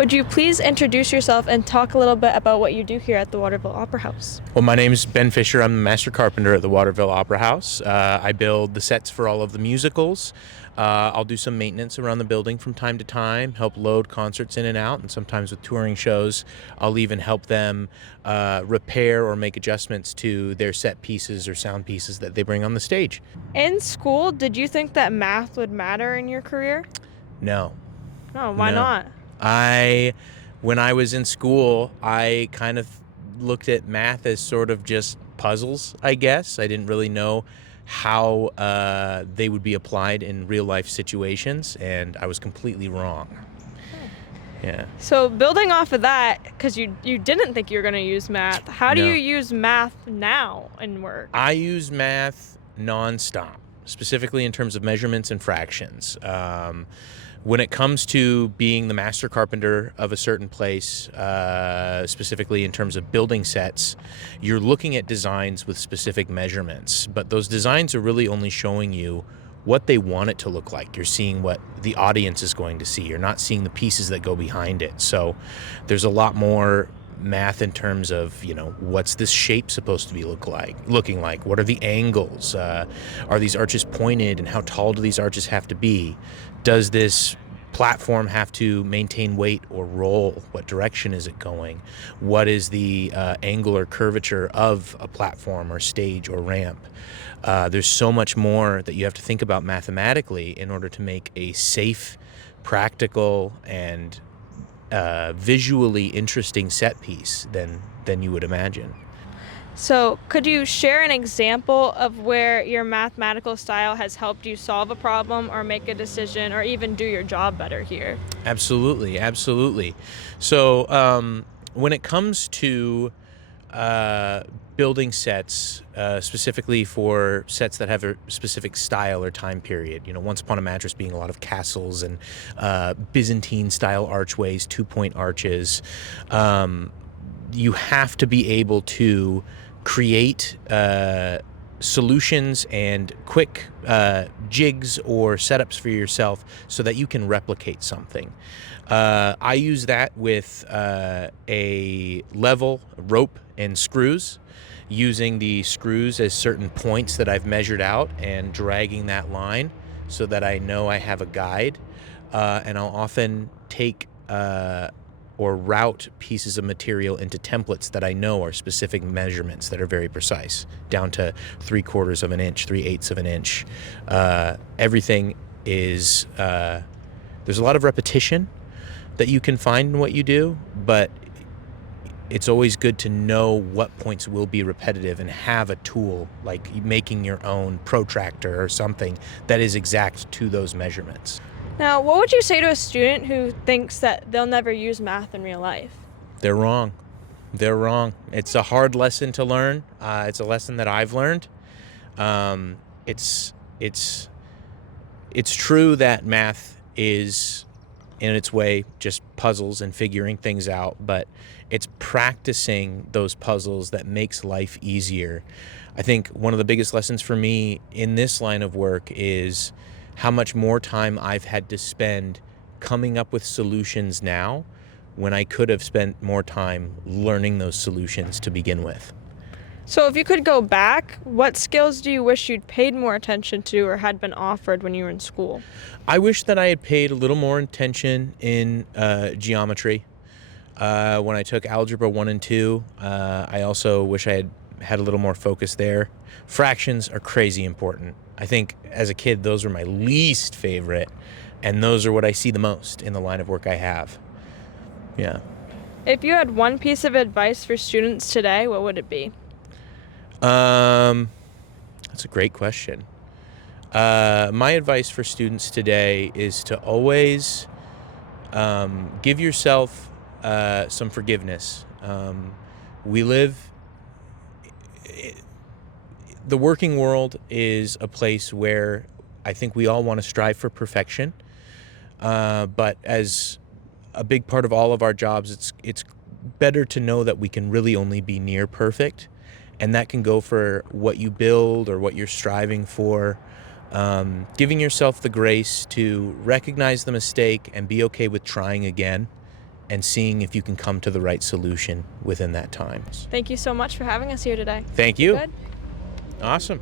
Would you please introduce yourself and talk a little bit about what you do here at the Waterville Opera House? Well, my name's Ben Fisher. I'm the master carpenter at the Waterville Opera House. I build the sets for all of the musicals. I'll do some maintenance around the building from time to time, help load concerts in and out, and sometimes with touring shows, I'll even help them repair or make adjustments to their set pieces or sound pieces that they bring on the stage. In school, did you think that math would matter in your career? No. No, why No. not? When I was in school, I kind of looked at math as sort of just puzzles, I guess. I didn't really know how they would be applied in real life situations, and I was completely wrong. Yeah. So building off of that, because you didn't think you were going to use math, how do No. you use math now in work? I use math nonstop, specifically in terms of measurements and fractions. When it comes to being the master carpenter of a certain place, specifically in terms of building sets, you're looking at designs with specific measurements, but those designs are really only showing you what they want it to look like. You're seeing what the audience is going to see. You're not seeing the pieces that go behind it. So there's a lot more math in terms of, what's this shape supposed to be looking like? What are the angles? Are these arches pointed, and how tall do these arches have to be? Does this platform have to maintain weight or roll? What direction is it going? What is the angle or curvature of a platform or stage or ramp? There's so much more that you have to think about mathematically in order to make a safe, practical, and visually interesting set piece than you would imagine. So could you share an example of where your mathematical style has helped you solve a problem or make a decision or even do your job better here? Absolutely. So when it comes to building sets, specifically for sets that have a specific style or time period, Once Upon a Mattress being a lot of castles and Byzantine style archways, 2-point arches, you have to be able to create solutions and quick jigs or setups for yourself so that you can replicate something. I use that with a level, rope, and screws, using the screws as certain points that I've measured out and dragging that line so that I know I have a guide. And I'll often take or route pieces of material into templates that I know are specific measurements that are very precise, down to 3/4 of an inch, 3/8 of an inch. Everything is, there's a lot of repetition that you can find in what you do, but it's always good to know what points will be repetitive and have a tool like making your own protractor or something that is exact to those measurements. Now, what would you say to a student who thinks that they'll never use math in real life? They're wrong. It's a hard lesson to learn. It's a lesson that I've learned. It's true that math is, in its way, just puzzles and figuring things out, but it's practicing those puzzles that makes life easier. I think one of the biggest lessons for me in this line of work is how much more time I've had to spend coming up with solutions now when I could have spent more time learning those solutions to begin with. So if you could go back, what skills do you wish you'd paid more attention to or had been offered when you were in school? I wish that I had paid a little more attention in geometry. When I took Algebra 1 and 2, I also wish I had a little more focus there. Fractions are crazy important. I think as a kid, those were my least favorite, and those are what I see the most in the line of work I have. Yeah. If you had one piece of advice for students today, what would it be? That's a great question. My advice for students today is to always give yourself some forgiveness. The working world is a place where I think we all want to strive for perfection, but as a big part of all of our jobs, it's better to know that we can really only be near perfect, and that can go for what you build or what you're striving for. Giving yourself the grace to recognize the mistake and be okay with trying again and seeing if you can come to the right solution within that time. Thank you so much for having us here today. Thank you. Good. Awesome.